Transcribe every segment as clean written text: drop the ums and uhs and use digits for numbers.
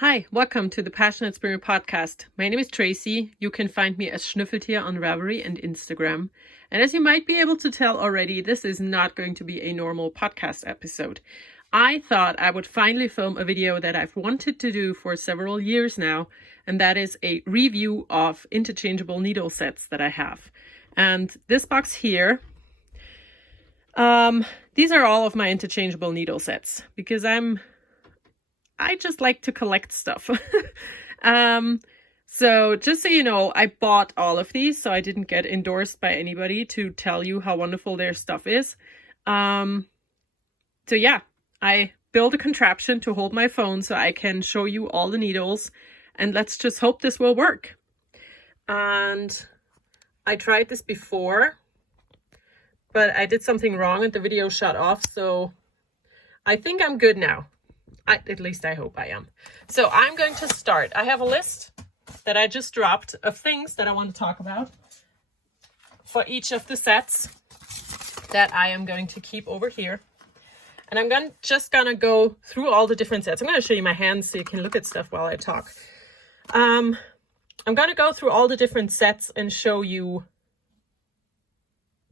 Hi, welcome to the PassioKnit Spirit podcast. My name is Tracy. You can find me as Schnüffeltier on Ravelry and Instagram. And as you might be able to tell already, this is not going to be a normal podcast episode. I thought I would finally film a video that I've wanted to do for several years now, and that is a review of interchangeable needle sets that I have. And this box here, these are all of my interchangeable needle sets because I just like to collect stuff. So just so you know, I bought all of these, so I didn't get endorsed by anybody to tell you how wonderful their stuff is. So yeah, I built a contraption to hold my phone so I can show you all the needles, and let's just hope this will work. And I tried this before, but I did something wrong and the video shut off, so I think I'm good now. At least I hope I am. So I'm going to start. I have a list that I just dropped of things that I want to talk about for each of the sets that I am going to keep over here. And I'm just gonna go through all the different sets. I'm going to show you my hands so you can look at stuff while I talk. I'm going to go through all the different sets and show you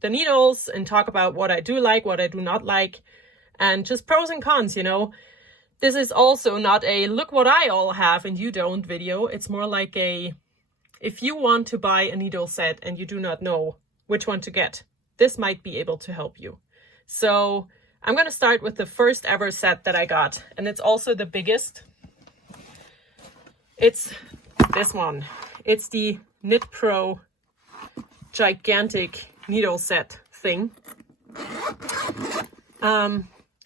the needles and talk about what I do like, what I do not like, and just pros and cons, you know. This is also not a look what I all have and you don't video. It's more like a, if you want to buy a needle set and you do not know which one to get, this might be able to help you. So I'm going to start with the first ever set that I got. And it's also the biggest. It's this one. It's the Knit Pro gigantic needle set thing.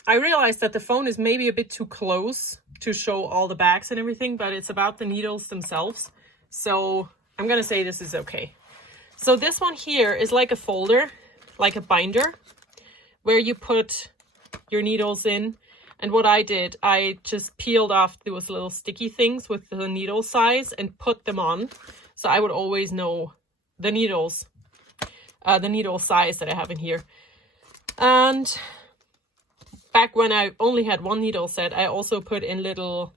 I realized that the phone is maybe a bit too close to show all the bags and everything, but it's about the needles themselves. So I'm going to say this is okay. So this one here is like a folder, like a binder, where you put your needles in. And what I did, I just peeled off those little sticky things with the needle size and put them on. So I would always know the needles, the needle size that I have in here. And back when I only had one needle set, I also put in little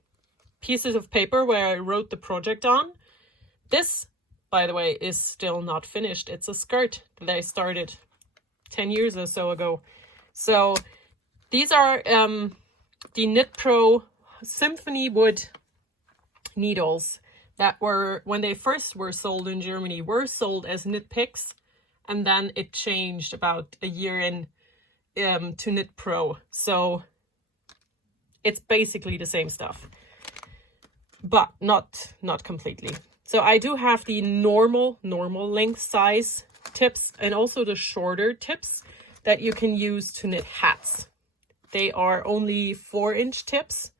pieces of paper where I wrote the project on. This, by the way, is still not finished. It's a skirt that I started 10 years or so ago. So these are the Knit Pro Symphony Wood needles that were, when they first were sold in Germany, were sold as knit picks. And then it changed about a year in to Knit Pro. So it's basically the same stuff, but not completely. So I do have the normal length size tips and also the shorter tips that you can use to knit hats. They are only 4-inch tips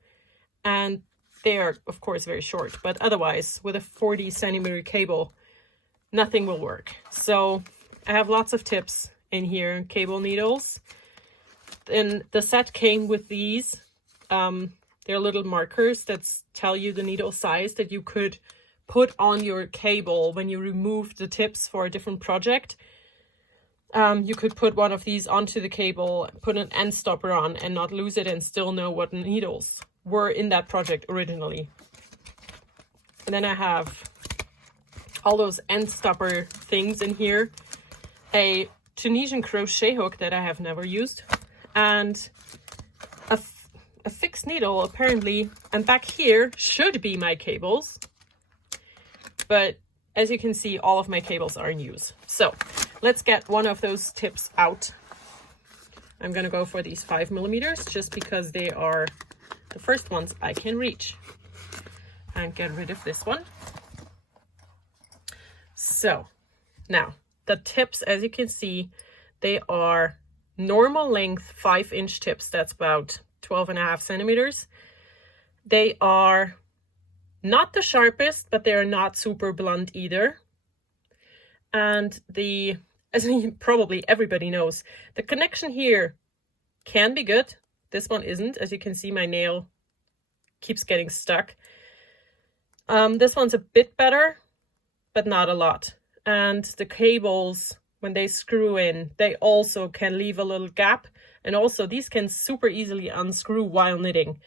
and they are of course very short, but otherwise with a 40 centimeter cable, nothing will work. So I have lots of tips in here, cable needles. And the set came with these. They're little markers that tell you the needle size that you could put on your cable when you remove the tips for a different project. You could put one of these onto the cable, put an end stopper on and not lose it and still know what needles were in that project originally. And then I have all those end stopper things in here. A Tunisian crochet hook that I have never used. And a fixed needle apparently, and back here should be my cables, but as you can see, all of my cables are in use. So let's get one of those tips out. I'm gonna go for these 5 millimeters just because they are the first ones I can reach, and get rid of this one. So now the tips, as you can see, they are normal length 5-inch tips. That's about 12.5 centimeters. They are not the sharpest, but they are not super blunt either. And as probably everybody knows, the connection here can be good. This one isn't. As you can see, my nail keeps getting stuck. This one's a bit better, but not a lot. And the cables, when they screw in, they also can leave a little gap. And also these can super easily unscrew while knitting.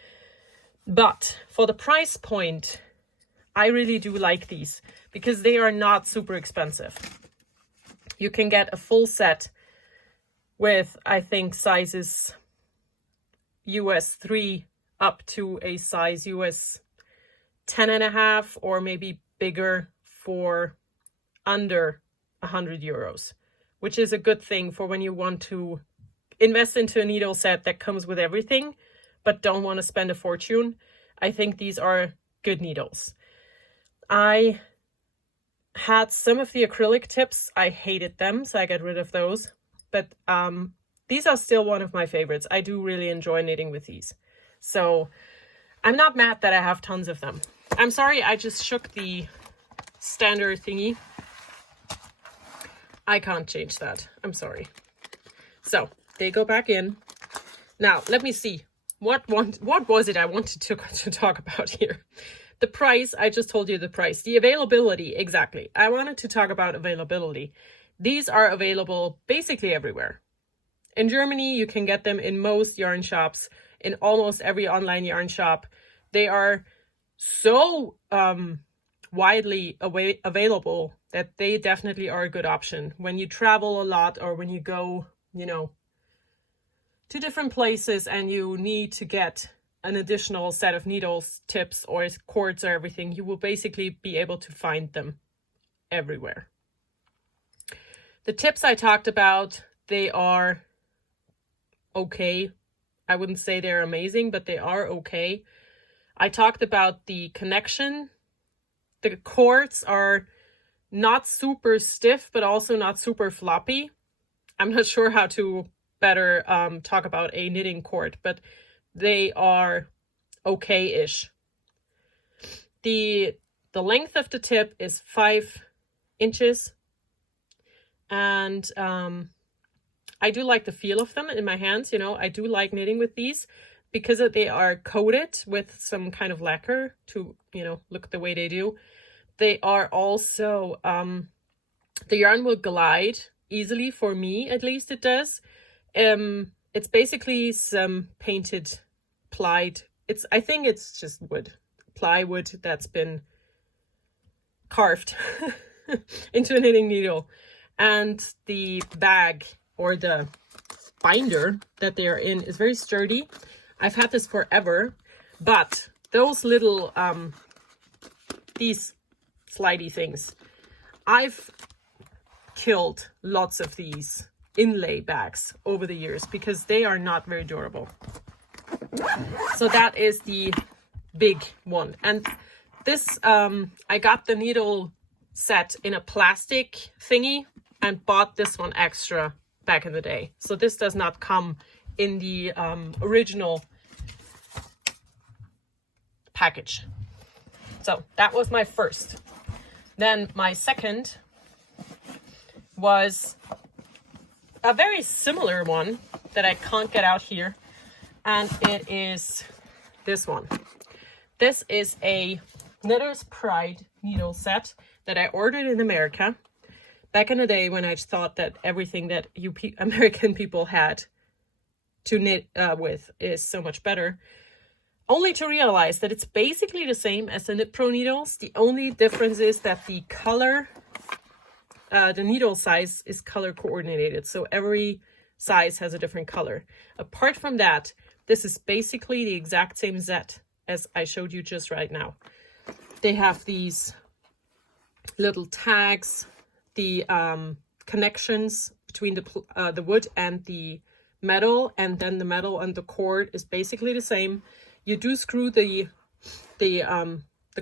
But for the price point, I really do like these because they are not super expensive. You can get a full set with, I think, sizes US 3 up to a size US 10.5 or maybe bigger for under 100 euros, which is a good thing for when you want to invest into a needle set that comes with everything, but don't want to spend a fortune. I think these are good needles. I had some of the acrylic tips. I hated them, so I got rid of those. But these are still one of my favorites. I do really enjoy knitting with these. So I'm not mad that I have tons of them. I'm sorry, I just shook the standard thingy. I can't change that. I'm sorry. So they go back in. Now, let me see. What was it I wanted to talk about here? The price, I just told you the price. The availability, exactly. I wanted to talk about availability. These are available basically everywhere. In Germany, you can get them in most yarn shops, in almost every online yarn shop. They are so widely available that they definitely are a good option when you travel a lot or when you go, you know, to different places and you need to get an additional set of needles, tips, or cords or everything. You will basically be able to find them everywhere. The tips I talked about, they are okay. I wouldn't say they're amazing, but they are okay. I talked about the connection. The cords are not super stiff, but also not super floppy. I'm not sure how to better talk about a knitting cord, but they are okay-ish. The length of the tip is 5 inches. And I do like the feel of them in my hands. You know, I do like knitting with these because they are coated with some kind of lacquer to, you know, look the way they do. They are also, the yarn will glide easily, for me at least it does. It's basically some painted plied, I think it's just plywood that's been carved into a knitting needle. And the bag or the binder that they are in is very sturdy. I've had this forever, but those little, these slidey things, I've killed lots of these inlay bags over the years because they are not very durable. So that is the big one. And this, I got the needle set in a plastic thingy and bought this one extra back in the day. So this does not come in the original package. So that was my first. Then my second was a very similar one that I can't get out here. And it is this one. This is a Knitter's Pride needle set that I ordered in America back in the day when I thought that everything that you American people had to knit with is so much better. Only to realize that it's basically the same as the Knit Pro needles. The only difference is that the color, the needle size is color coordinated. So every size has a different color. Apart from that, this is basically the exact same set as I showed you just right now. They have these little tags, the connections between the wood and the metal, and then the metal and the cord is basically the same. You do screw the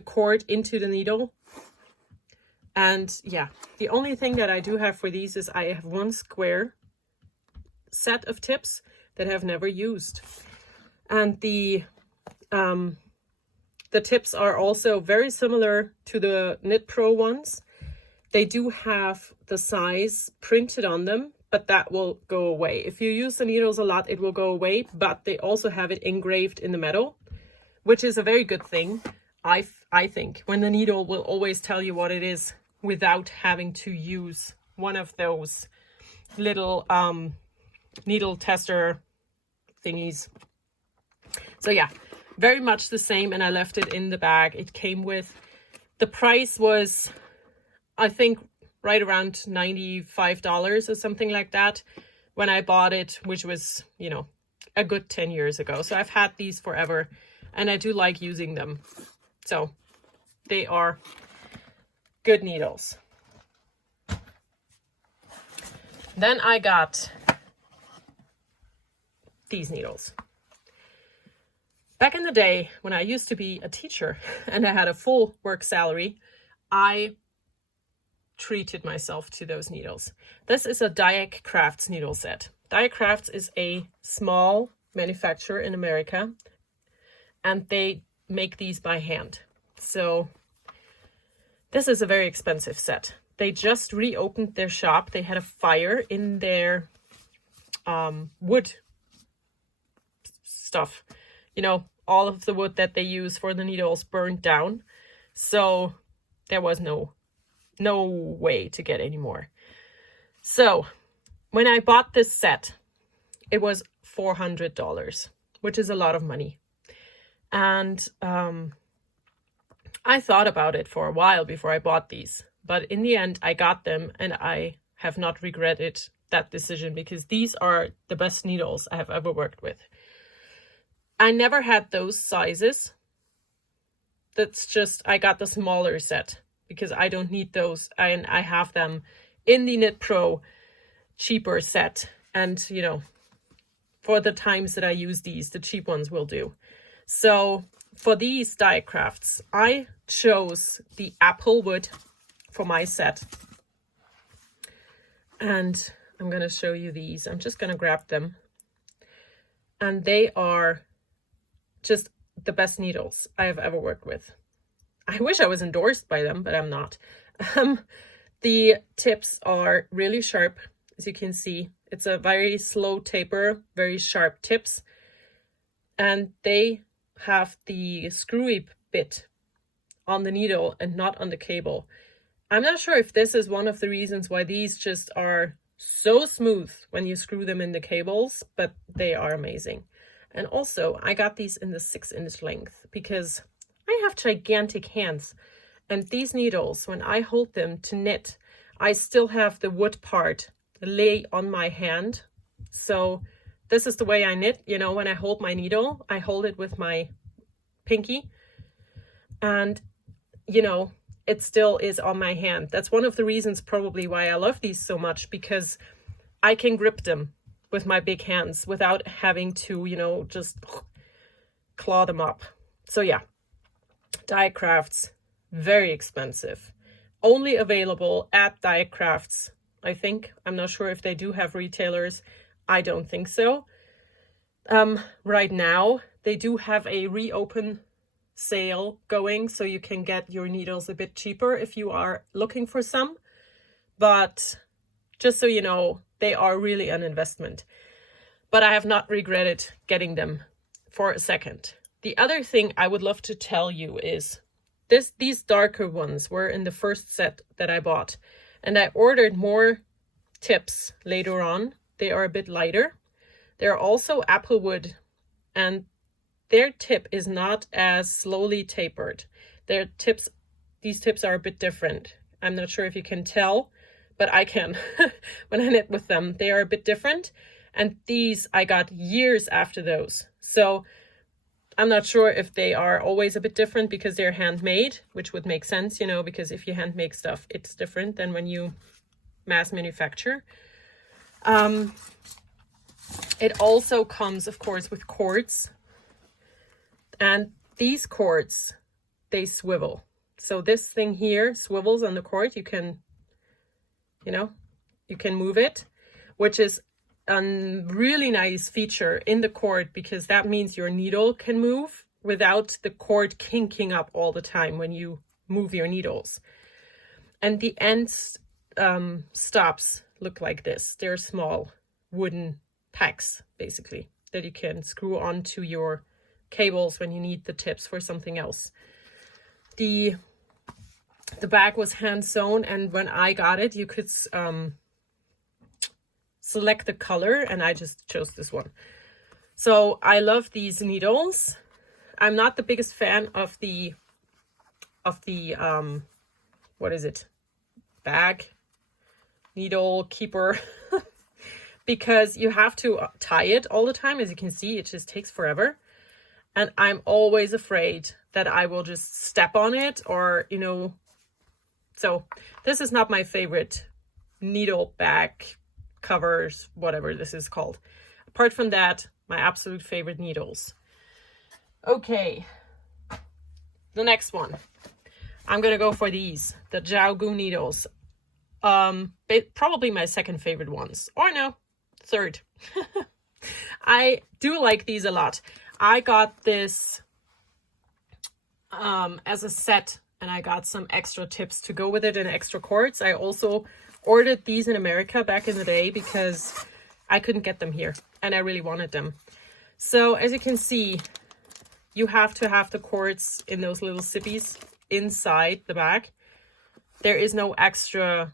cord into the needle. And yeah, the only thing that I do have for these is I have one square set of tips that I've never used. And the tips are also very similar to the Knit Pro ones. They do have the size printed on them, but that will go away. If you use the needles a lot, it will go away, but they also have it engraved in the metal, which is a very good thing, I think, when the needle will always tell you what it is without having to use one of those little needle tester thingies. So yeah, very much the same, and I left it in the bag it came with. The price was, I think, right around $95 or something like that when I bought it, which was, you know, a good 10 years ago. So I've had these forever, and I do like using them. So they are good needles. Then I got these needles. Back in the day when I used to be a teacher and I had a full work salary, I treated myself to those needles. This is a Dyecraft needle set. Dyecraft is a small manufacturer in America, and they make these by hand. So this is a very expensive set. They just reopened their shop. They had a fire in their wood stuff. You know, all of the wood that they use for the needles burned down. So there was no way to get any more. So when I bought this set, it was $400, which is a lot of money. And I thought about it for a while before I bought these. But in the end, I got them, and I have not regretted that decision, because these are the best needles I have ever worked with. I never had those sizes. That's just, I got the smaller set because I don't need those. And I have them in the Knit Pro cheaper set. And, you know, for the times that I use these, the cheap ones will do. So for these Dyecrafts, I chose the apple wood for my set. And I'm going to show you these. I'm just going to grab them. And they are just the best needles I have ever worked with. I wish I was endorsed by them, but I'm not. The tips are really sharp, as you can see. It's a very slow taper, very sharp tips. And they have the screwy bit on the needle and not on the cable. I'm not sure if this is one of the reasons why these just are so smooth when you screw them in the cables, but they are amazing. And also, I got these in the 6-inch length because I have gigantic hands. And these needles, when I hold them to knit, I still have the wood part lay on my hand. So this is the way I knit. You know, when I hold my needle, I hold it with my pinky. And, you know, it still is on my hand. That's one of the reasons probably why I love these so much, because I can grip them with my big hands without having to, you know, just claw them up. So yeah, Dyecrafts, very expensive. Only available at Dyecrafts, I think. I'm not sure if they do have retailers. I don't think so. Right now, they do have a reopen sale going, so you can get your needles a bit cheaper if you are looking for some. But just so you know, they are really an investment. But I have not regretted getting them for a second. The other thing I would love to tell you is these darker ones were in the first set that I bought. And I ordered more tips later on. They are a bit lighter. They're also apple wood, and their tip is not as slowly tapered. These tips are a bit different. I'm not sure if you can tell, but I can when I knit with them. They are a bit different. And these I got years after those. So I'm not sure if they are always a bit different because they're handmade, which would make sense, you know, because if you hand make stuff, it's different than when you mass manufacture. It also comes, of course, with cords. And these cords, they swivel. So this thing here swivels on the cord. You can, you know, you can move it, which is a really nice feature in the cord, because that means your needle can move without the cord kinking up all the time when you move your needles. And the ends stops look like this. They're small wooden packs, basically, that you can screw onto your cables when you need the tips for something else. The bag was hand sewn, and when I got it, you could select the color, and I just chose this one. So I love these needles. I'm not the biggest fan of the what is it? Bag needle keeper because you have to tie it all the time. As you can see, it just takes forever. And I'm always afraid that I will just step on it or, you know, so this is not my favorite needle bag covers, whatever this is called. Apart from that, my absolute favorite needles. Okay, the next one. I'm gonna go for these, the Jaggu needles. Probably my second favorite ones, or no, third. I do like these a lot. I got this as a set, and I got some extra tips to go with it and extra cords. I also ordered these in America back in the day because I couldn't get them here and I really wanted them. So as you can see, you have to have the cords in those little zippies inside the bag. There is no extra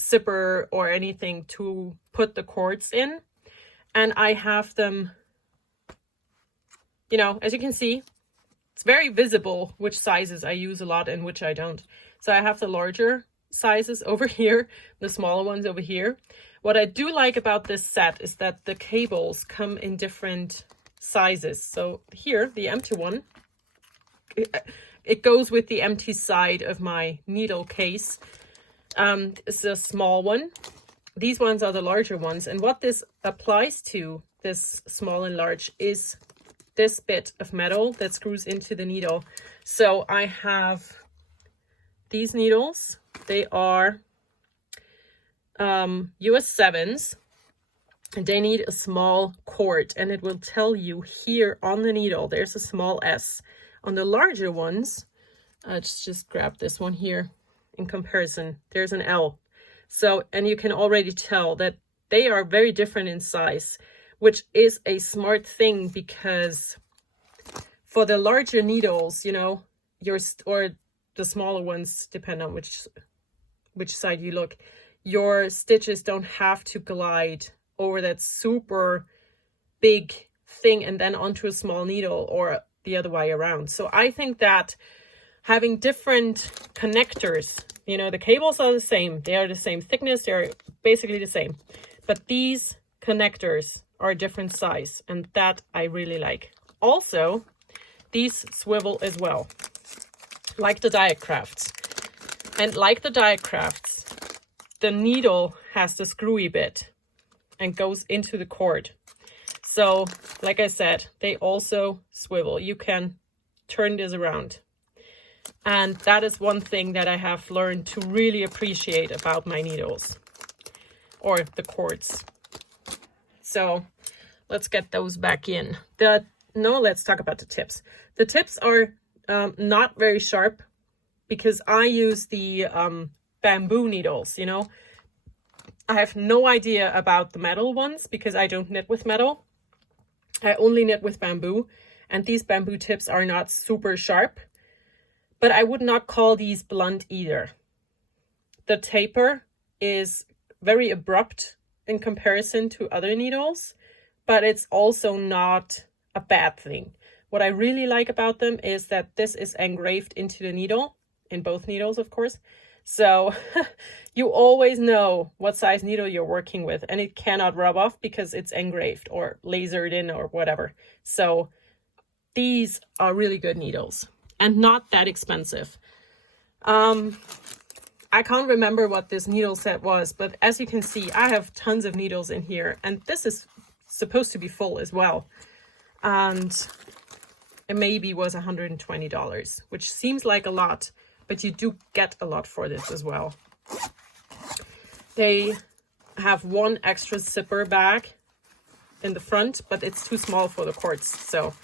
zipper or anything to put the cords in. And I have them, you know, as you can see, it's very visible which sizes I use a lot and which I don't. So I have the larger sizes over here, the smaller ones over here. What I do like about this set is that the cables come in different sizes. So here, the empty one, it goes with the empty side of my needle case. It's a small one. These ones are the larger ones. And what this applies to, this small and large, is this bit of metal that screws into the needle. So I have these needles. They are US 7s. And they need a small cord. And it will tell you here on the needle, there's a small S. On the larger ones, just grab this one here in comparison, there's an L. So, and you can already tell that they are very different in size, which is a smart thing because for the larger needles, you know, or the smaller ones, depend on which side you look, your stitches don't have to glide over that super big thing and then onto a small needle or the other way around. So I think that having different connectors, you know, the cables are the same. They are the same thickness. They're basically the same. But these connectors are a different size. And that I really like. Also, these swivel as well. Like the Dyecrafts. And like the Dyecrafts, the needle has the screwy bit and goes into the cord. So, like I said, they also swivel. You can turn this around. And that is one thing that I have learned to really appreciate about my needles. Or the cords. So, let's get those back in. Let's talk about the tips. The tips are not very sharp because I use the bamboo needles, you know. I have no idea about the metal ones because I don't knit with metal. I only knit with bamboo, and these bamboo tips are not super sharp, but I would not call these blunt either. The taper is very abrupt in comparison to other needles, but it's also not a bad thing. What I really like about them is that this is engraved into the needle, in both needles, of course. So you always know what size needle you're working with, and it cannot rub off because it's engraved or lasered in or whatever. So these are really good needles and not that expensive. I can't remember what this needle set was, but as you can see, I have tons of needles in here, and this is supposed to be full as well. And it maybe was $120, which seems like a lot, but you do get a lot for this as well. They have one extra zipper bag in the front, but it's too small for the cords. So,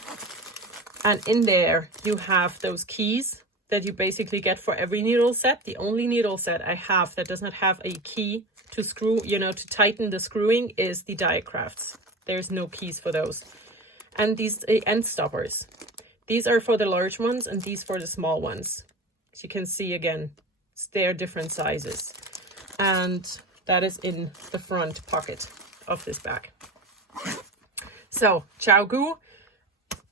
and in there you have those keys that you basically get for every needle set. The only needle set I have that does not have a key to screw, you know, to tighten the screwing is the Dyecrafts. There's no keys for those. And these end stoppers. These are for the large ones and these for the small ones. As you can see again, they're different sizes. And that is in the front pocket of this bag. So, Jaggu,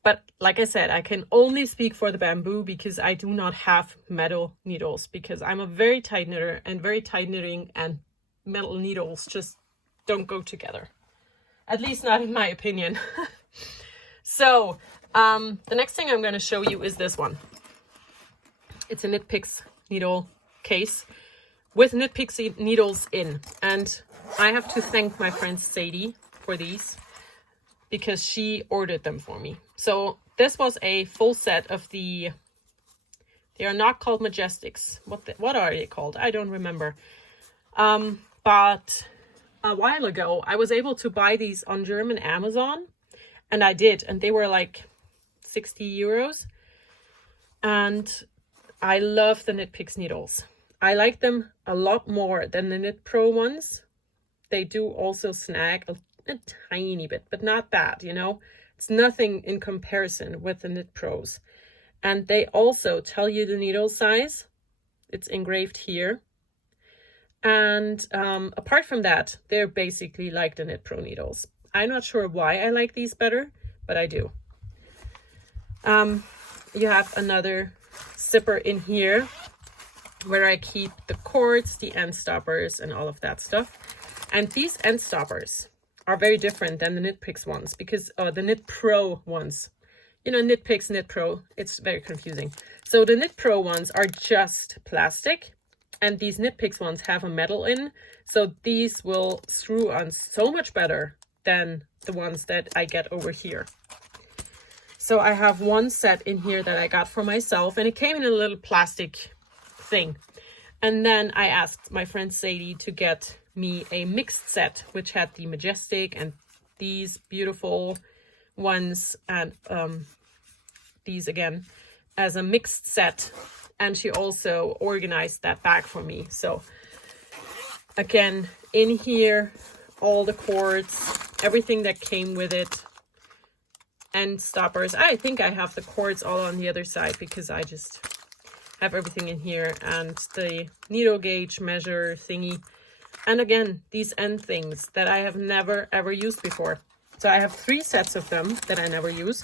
But like I said, I can only speak for the bamboo because I do not have metal needles, because I'm a very tight knitter, and very tight knitting and metal needles just don't go together. At least not in my opinion. So the next thing I'm going to show you is this one. It's a Knit Picks needle case with Knit Picks needles in. And I have to thank my friend Sadie for these, because she ordered them for me. So this was a full set of they are not called Majestics. What are they called? I don't remember. But a while ago, I was able to buy these on German Amazon, and I did, and they were like 60 euros. And I love the Knit Picks needles. I like them a lot more than the Knit Pro ones. They do also snag a tiny bit, but not bad, you know. It's nothing in comparison with the Knit Pros. And they also tell you the needle size. It's engraved here. And apart from that, they're basically like the Knit Pro needles. I'm not sure why I like these better, but I do. You have another zipper in here where I keep the cords, the end stoppers, and all of that stuff. And these end stoppers are very different than the Knit Picks ones, because the Knit Pro ones, you know, Knit Picks, Knit Pro, it's very confusing. So the Knit Pro ones are just plastic, and these Knit Picks ones have a metal in. So these will screw on so much better than the ones that I get over here. So I have one set in here that I got for myself, and it came in a little plastic thing. And then I asked my friend Sadie to get me a mixed set, which had the Majestic and these beautiful ones, and these again as a mixed set. And she also organized that bag for me. So again, in here, all the cords, everything that came with it, and stoppers. I think I have the cords all on the other side, because I just have everything in here, and the needle gauge measure thingy. And again, these end things that I have never ever used before. So I have 3 sets of them that I never use.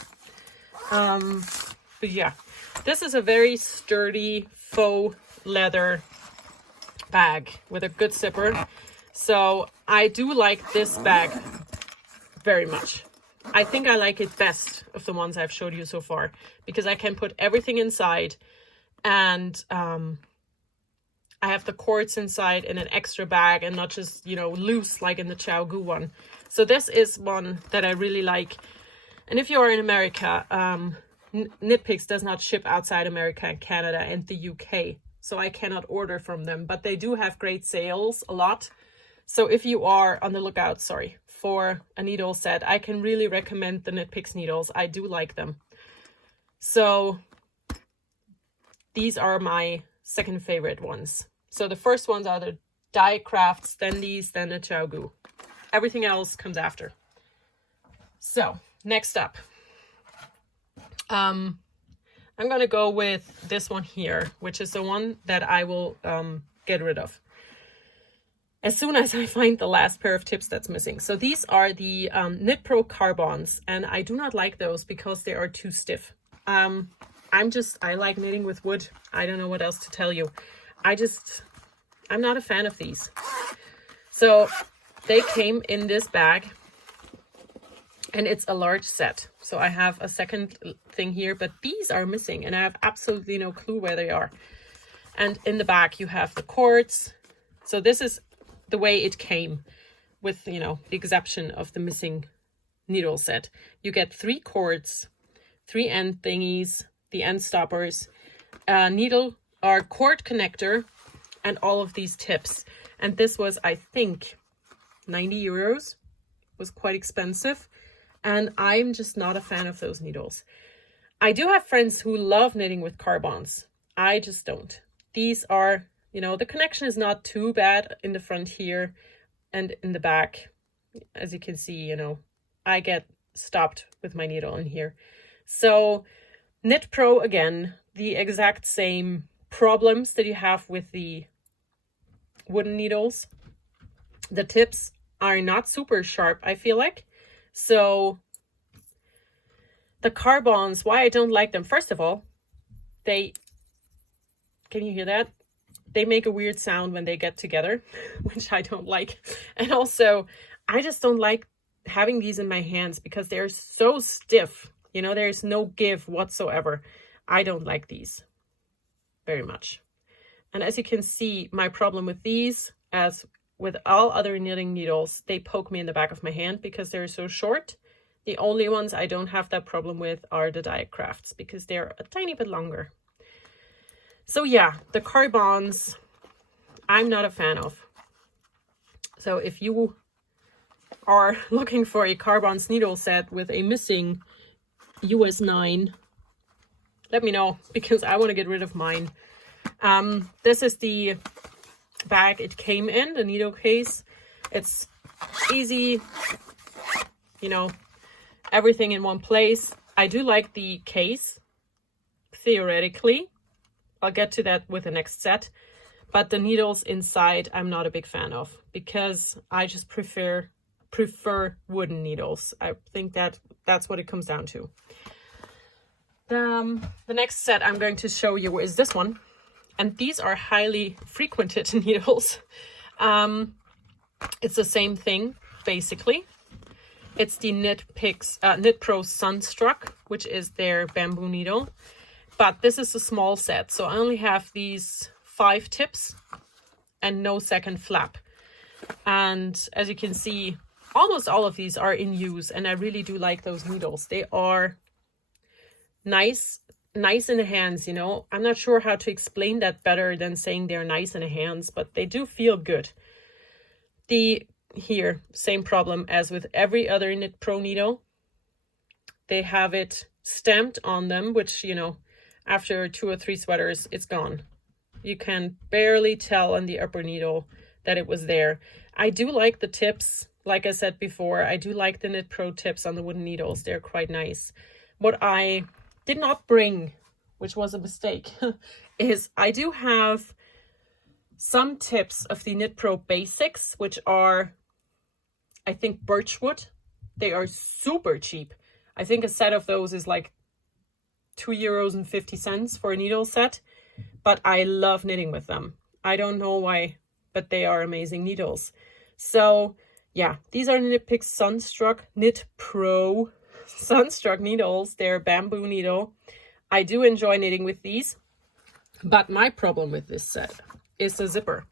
But yeah, this is a very sturdy faux leather bag with a good zipper. So I do like this bag very much. I think I like it best of the ones I've showed you so far, because I can put everything inside, and I have the cords inside in an extra bag, and not just, you know, loose like in the Jaggu one. So this is one that I really like. And if you are in America, Knit Picks does not ship outside America and Canada and the UK. So I cannot order from them, but they do have great sales a lot. So if you are on the lookout, for a needle set, I can really recommend the Knit Picks needles. I do like them. So these are my second favorite ones. So the first ones are the Dyecrafts, then these, then the Jaggu. Everything else comes after. So next up, I'm going to go with this one here, which is the one that I will get rid of as soon as I find the last pair of tips that's missing. So these are the Knit Pro Carbons, and I do not like those because they are too stiff. I like knitting with wood. I don't know what else to tell you. I'm not a fan of these. So they came in this bag, and it's a large set. So I have a second thing here, but these are missing, and I have absolutely no clue where they are. And in the back you have the cords. So this is the way it came, with, you know, the exception of the missing needle set. You get 3 cords, 3 end thingies, the end stoppers, needle or cord connector, and all of these tips. And this was, I think, 90 euros. It was quite expensive, and I'm just not a fan of those needles. I do have friends who love knitting with carbons. I just don't. These are, you know, the connection is not too bad in the front here, and in the back, as you can see, you know, I get stopped with my needle in here. So Knit Pro, again, the exact same problems that you have with the wooden needles. The tips are not super sharp, I feel like. So The carbons, why I don't like them. First of all, can you hear that? They make a weird sound when they get together, which I don't like. And also, I just don't like having these in my hands because they're so stiff. You know, there's no give whatsoever. I don't like these very much. And as you can see, my problem with these, as with all other knitting needles, they poke me in the back of my hand because they're so short. The only ones I don't have that problem with are the Dyecrafts because they're a tiny bit longer. So yeah, the carbons, I'm not a fan of. So if you are looking for a carbons needle set with a missing US 9, let me know because I want to get rid of mine. This is the bag it came in, the needle case. It's easy, you know, everything in one place. I do like the case, theoretically. I'll get to that with the next set. But the needles inside, I'm not a big fan of because I just prefer wooden needles. I think that's what it comes down to. The next set I'm going to show you is this one. And these are highly frequented needles. It's the same thing, basically. It's the Knit Pro Sunstruck, which is their bamboo needle. But this is a small set, so I only have these 5 tips and no second flap. And as you can see, almost all of these are in use, and I really do like those needles. They are nice in the hands, you know. I'm not sure how to explain that better than saying they're nice in the hands, but they do feel good. Here, same problem as with every other Knit Pro needle. They have it stamped on them, which, you know, after 2 or 3 sweaters, it's gone. You can barely tell on the upper needle that it was there. I do like the tips. Like I said before, I do like the Knit Pro tips on the wooden needles. They're quite nice. What I did not bring, which was a mistake, is I do have some tips of the Knit Pro Basics, which are, I think, birchwood. They are super cheap. I think a set of those is like €2.50 for a needle set, but I love knitting with them. I don't know why, but they are amazing needles. So yeah, these are Knit Pro Sunstruck needles. They're bamboo needle. I do enjoy knitting with these, but my problem with this set is the zipper,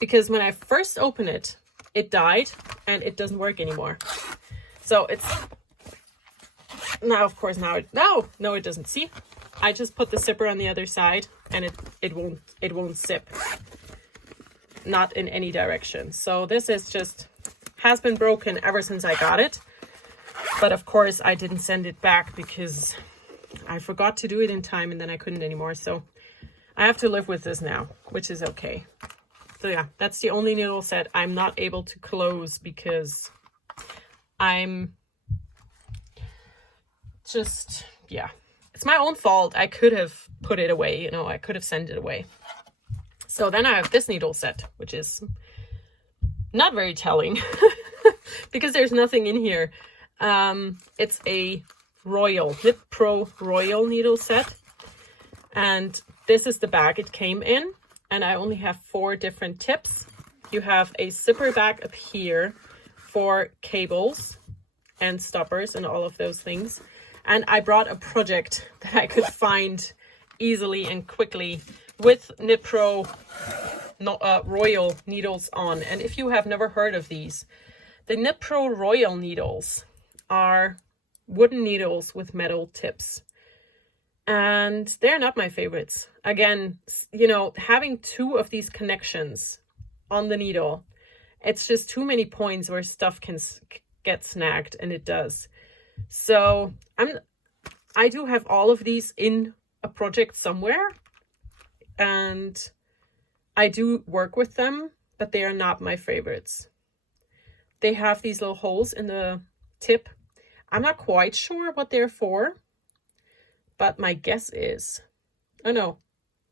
because when I first open it, it died and it doesn't work anymore. So it's now, of course, no, it doesn't. See, I just put the zipper on the other side and it won't zip, not in any direction. So this is just has been broken ever since I got it. But of course I didn't send it back because I forgot to do it in time and then I couldn't anymore. So I have to live with this now, which is okay. So yeah, that's the only needle set I'm not able to close because I'm just, yeah, it's my own fault. I could have put it away, you know, I could have sent it away. So then I have this needle set, which is not very telling because there's nothing in here. It's a Knit Pro Royal needle set, and this is the bag it came in, and I only have 4 different tips. You have a zipper bag up here for cables and stoppers and all of those things, and I brought a project that I could find easily and quickly with Knit Pro Royal needles on. And if you have never heard of these, the Knit Pro Royal needles are wooden needles with metal tips, and they're not my favorites. Again, you know, having 2 of these connections on the needle, it's just too many points where stuff can get snagged, and it does. So I do have all of these in a project somewhere, and I do work with them, but they are not my favorites. They have these little holes in the tip. I'm not quite sure what they're for, but my guess is, oh no,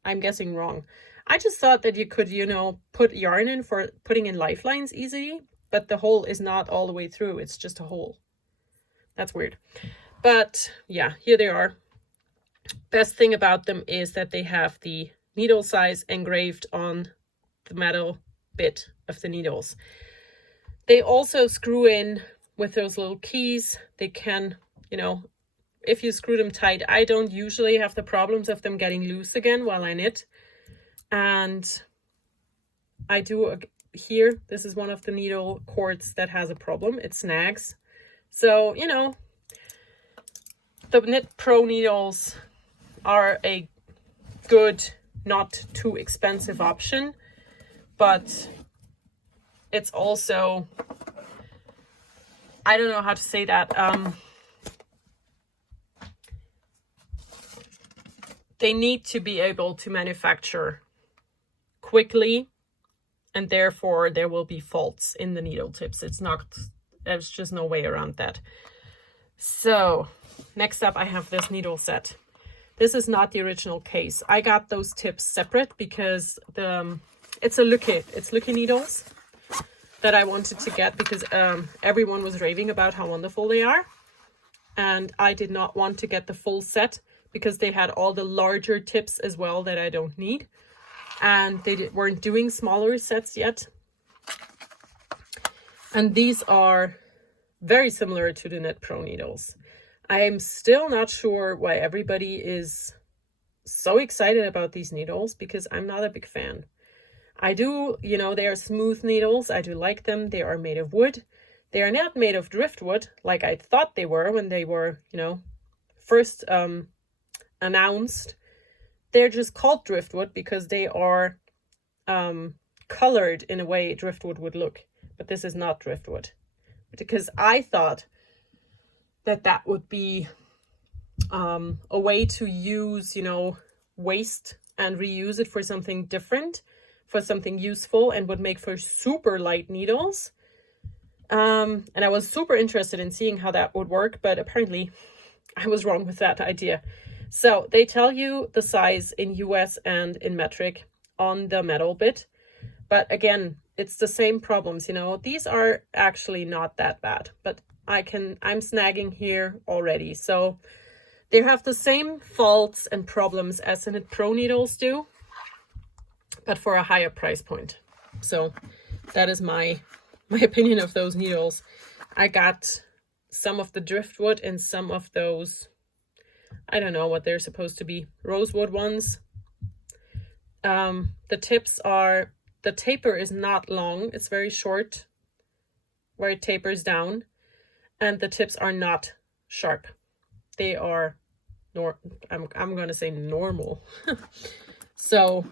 I'm guessing wrong. I just thought that you could, you know, put yarn in for putting in lifelines easily, but the hole is not all the way through. It's just a hole. That's weird. But yeah, here they are. Best thing about them is that they have the needle size engraved on the metal bit of the needles. They also screw in with those little keys. They can, you know, if you screw them tight, I don't usually have the problems of them getting loose again while I knit. And I do here, this is one of the needle cords that has a problem. It snags. So, you know, the Knit Pro needles are a good, not too expensive option, but it's also, I don't know how to say that. They need to be able to manufacture quickly, and therefore there will be faults in the needle tips. There's just no way around that. So next up, I have this needle set. This is not the original case. I got those tips separate because it's Lucky needles that I wanted to get because everyone was raving about how wonderful they are. And I did not want to get the full set because they had all the larger tips as well that I don't need. And they weren't doing smaller sets yet. And these are very similar to the Knit Pro needles. I'm still not sure why everybody is so excited about these needles because I'm not a big fan. I do, you know, they are smooth needles. I do like them. They are made of wood. They are not made of driftwood like I thought they were when they were, you know, first announced. They're just called driftwood because they are colored in a way driftwood would look. But this is not driftwood. Because I thought that would be a way to use, you know, waste and reuse it for something different, for something useful, and would make for super light needles. And I was super interested in seeing how that would work, but apparently I was wrong with that idea. So they tell you the size in US and in metric on the metal bit. But again, it's the same problems, you know. These are actually not that bad, but I'm snagging here already. So they have the same faults and problems as the Knit Pro needles do, but for a higher price point. So that is my opinion of those needles. I got some of the driftwood and some of those, I don't know what they're supposed to be, rosewood ones. The taper is not long. It's very short where it tapers down, and the tips are not sharp. They are I'm going to say normal. So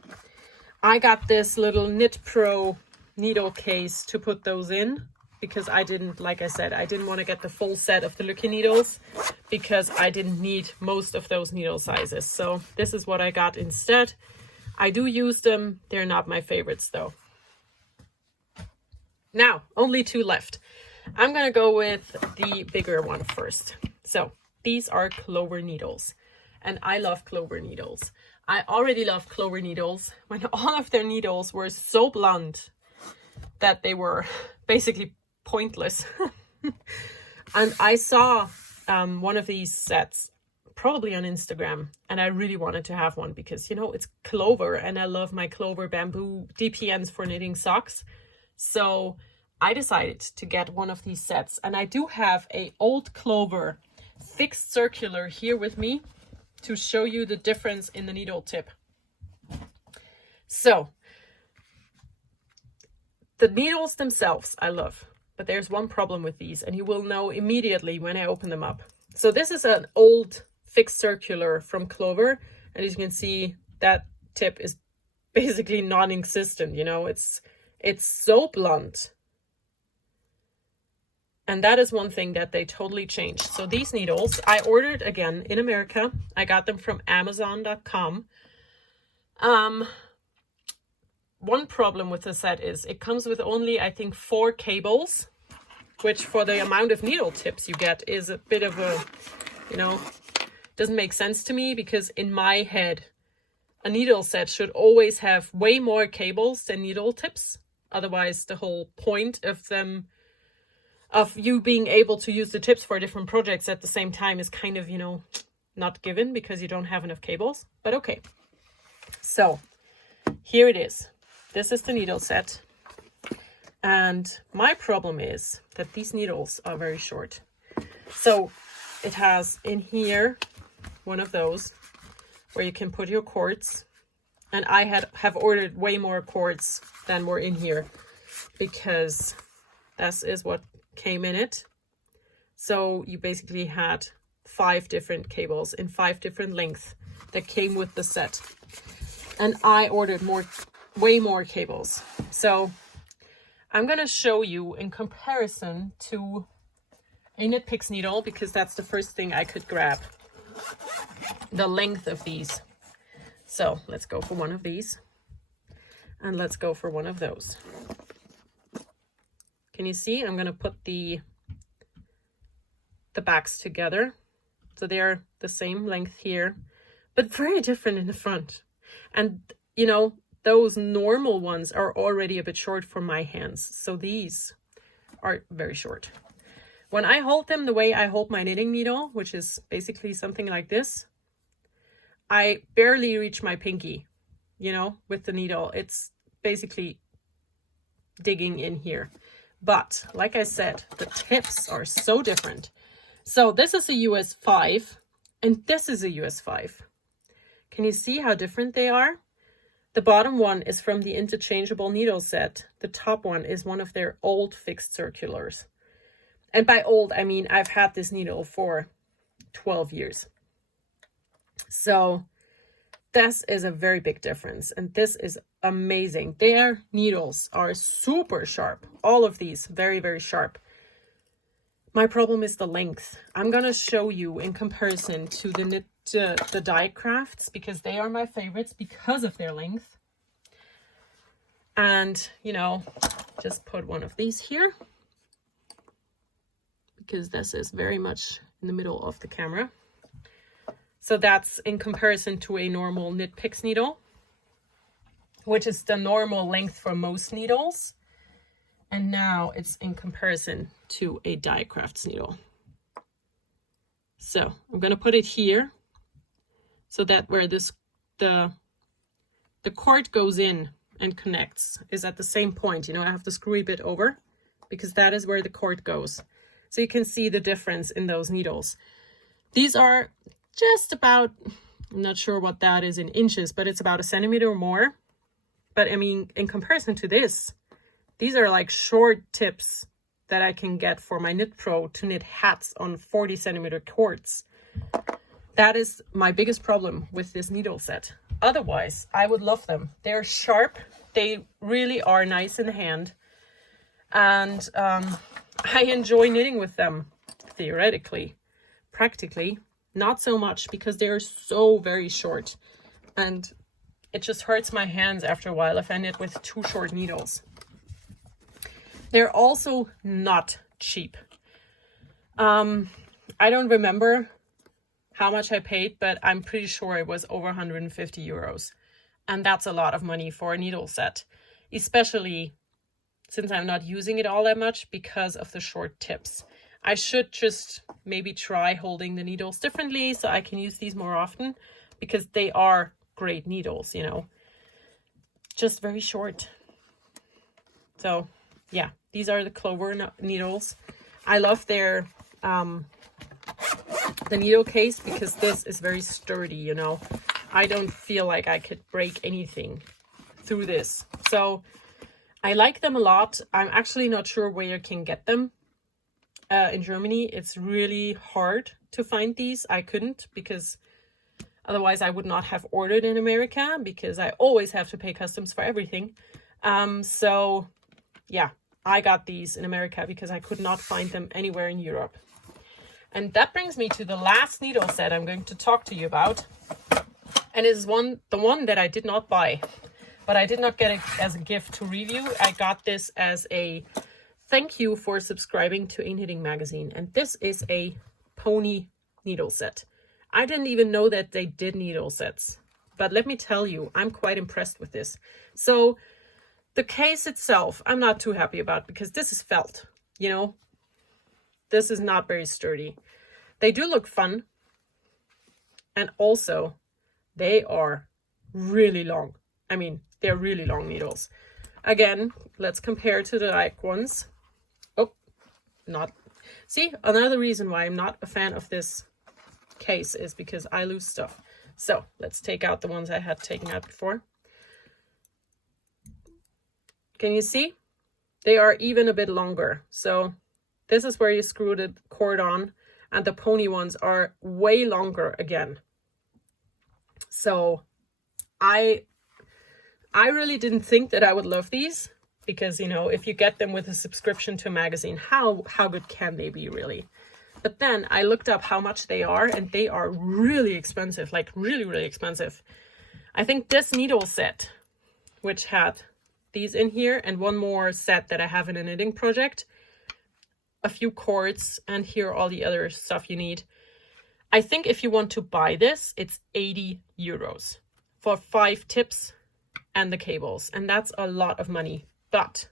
I got this little Knit Pro needle case to put those in because I didn't, like I said, I didn't want to get the full set of the Lucky needles because I didn't need most of those needle sizes. So this is what I got instead. I do use them. They're not my favorites though. Now, only two left. I'm going to go with the bigger one first. So these are Clover needles, and I love Clover needles. I already loved Clover needles when all of their needles were so blunt that they were basically pointless. And I saw one of these sets probably on Instagram, and I really wanted to have one because, you know, it's Clover and I love my Clover bamboo DPNs for knitting socks. So I decided to get one of these sets, and I do have a old Clover fixed circular here with me to show you the difference in the needle tip. So the needles themselves I love, but there's one problem with these, and you will know immediately when I open them up. So this is an old fixed circular from Clover, and as you can see, that tip is basically non-existent. You know, it's so blunt. And that is one thing that they totally changed. So these needles, I ordered again in America. I got them from Amazon.com. One problem with the set is it comes with only, I think, 4 cables, which for the amount of needle tips you get is a bit of a, you know, doesn't make sense to me because in my head, a needle set should always have way more cables than needle tips. Otherwise, the whole point of them of you being able to use the tips for different projects at the same time is kind of, you know, not given because you don't have enough cables, but okay. So here it is. This is the needle set. And my problem is that these needles are very short. So it has in here one of those where you can put your cords. And I have ordered way more cords than were in here because this is what came in it. So you basically had 5 different cables in 5 different lengths that came with the set. And I ordered way more cables. So I'm going to show you in comparison to a Knit Picks needle, because that's the first thing I could grab, the length of these. So let's go for one of these and let's go for one of those. Can you see? I'm going to put the backs together. So they're the same length here, but very different in the front. And, you know, those normal ones are already a bit short for my hands. So these are very short. When I hold them the way I hold my knitting needle, which is basically something like this, I barely reach my pinky, you know, with the needle. It's basically digging in here. But like I said, the tips are so different. So this is a US 5 and this is a US 5. Can you see how different they are? The bottom one is from the Interchangeable needle set. The top one is one of their old fixed circulars. And by old, I mean I've had this needle for 12 years. So this is a very big difference. And this is amazing. Their needles are super sharp. All of these, very, very sharp. My problem is the length. I'm going to show you in comparison to the Dyecrafts, because they are my favorites because of their length. And, you know, just put one of these here, because this is very much in the middle of the camera. So that's in comparison to a normal Knit Picks needle, which is the normal length for most needles. And now it's in comparison to a Dyecraft needle. So I'm going to put it here so that where the cord goes in and connects is at the same point. You know, I have to screw a bit over because that is where the cord goes. So you can see the difference in those needles. These are just about, I'm not sure what that is in inches, but it's about 1 centimeter or more. But I mean, in comparison to this, these are like short tips that I can get for my Knit Pro to knit hats on 40 centimeter cords. That is my biggest problem with this needle set. Otherwise, I would love them. They're sharp. They really are nice in the hand. And I enjoy knitting with them, theoretically. Practically, not so much, because they're so very short. And it just hurts my hands after a while if I knit with too short needles. They're also not cheap. I don't remember how much I paid, but I'm pretty sure it was over 150 euros. And that's a lot of money for a needle set, especially since I'm not using it all that much because of the short tips. I should just maybe try holding the needles differently so I can use these more often, because they are great needles, you know, just very short. So yeah, these are the Clover Needles. I love their the needle case, because this is very sturdy, you know. I don't feel like I could break anything through this. So I like them a lot. I'm actually not sure where you can get them. In Germany, it's really hard to find these. I couldn't, because otherwise I would not have ordered in America, because I always have to pay customs for everything. So yeah, I got these in America because I could not find them anywhere in Europe. And that brings me to the last needle set I'm going to talk to you about. And it is the one that I did not buy, but I did not get it as a gift to review. I got this as a thank you for subscribing to A Knitting Magazine. And this is a Poni needle set. I didn't even know that they did needle sets, but let me tell you, I'm quite impressed with this. So the case itself, I'm not too happy about, because this is felt, you know. this is not very sturdy. They do look fun. And also, they are really long. I mean, they're really long needles. Again, let's compare to the like ones. Oh, not. See, another reason why I'm not a fan of this case is because I lose stuff. So let's take out the ones I had taken out before. Can you see? They are even a bit longer. So this is where you screw the cord on, and the Poni ones are way longer again. So I really didn't think that I would love these, because, you know, if you get them with a subscription to a magazine, how good can they be, really? But then I looked up how much they are, and they are really expensive, like really, really expensive. I think this needle set, which had these in here and one more set that I have in a knitting project, a few cords, and here all the other stuff you need. I think if you want to buy this, it's 80 euros for 5 tips and the cables. And that's a lot of money. But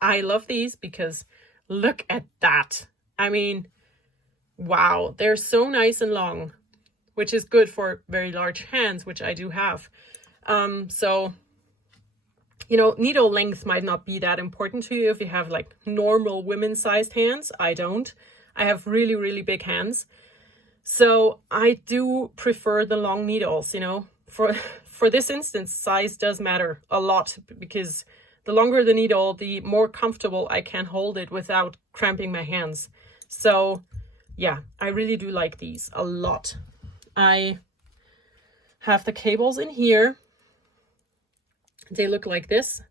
I love these because look at that. I mean, wow, they're so nice and long, which is good for very large hands, which I do have. So, you know, needle length might not be that important to you if you have like normal women's sized hands. I don't. I have really, really big hands. So I do prefer the long needles, you know. For this instance, size does matter a lot, because the longer the needle, the more comfortable I can hold it without cramping my hands. So yeah, I really do like these a lot. I have the cables in here. They look like this,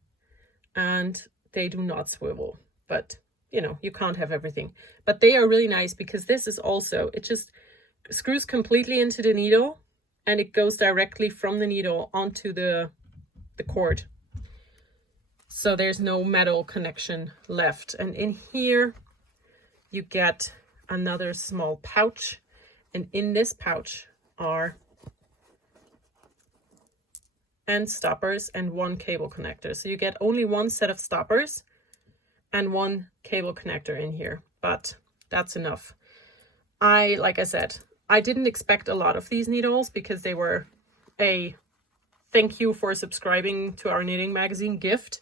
and they do not swivel, but you know, you can't have everything. But they are really nice because this is also, it just screws completely into the needle, and it goes directly from the needle onto the cord. So there's no metal connection left. And in here you get another small pouch, and in this pouch are end stoppers and 1 cable connector. So you get only 1 set of stoppers and 1 cable connector in here, but that's enough. Like I said, I didn't expect a lot of these needles because they were a thank you for subscribing to our knitting magazine gift,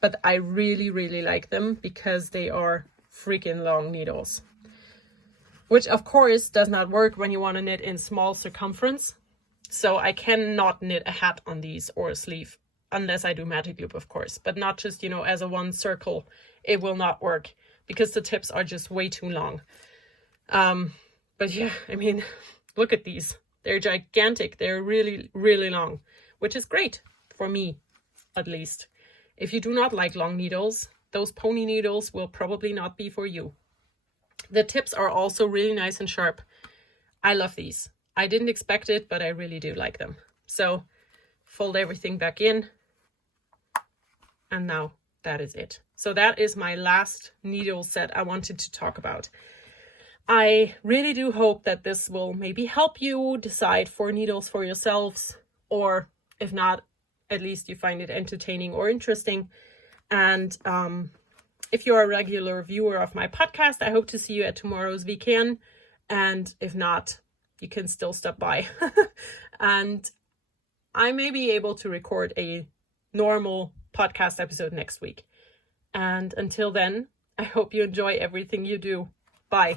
but I really, really like them because they are freaking long needles, which of course does not work when you want to knit in small circumference. So I cannot knit a hat on these or a sleeve unless I do magic loop, of course, but not just, you know, as a 1 circle. It will not work because the tips are just way too long. But yeah, I mean, look at these. They're gigantic. They're really, really long, which is great for me, at least. If you do not like long needles, those Poni needles will probably not be for you. The tips are also really nice and sharp. I love these. I didn't expect it, but I really do like them. So fold everything back in. And now that is it. So that is my last needle set I wanted to talk about. I really do hope that this will maybe help you decide for needles for yourselves, or if not, at least you find it entertaining or interesting. And if you're a regular viewer of my podcast, I hope to see you at tomorrow's weekend. And if not, you can still stop by. And I may be able to record a normal podcast episode next week. And until then, I hope you enjoy everything you do. Bye.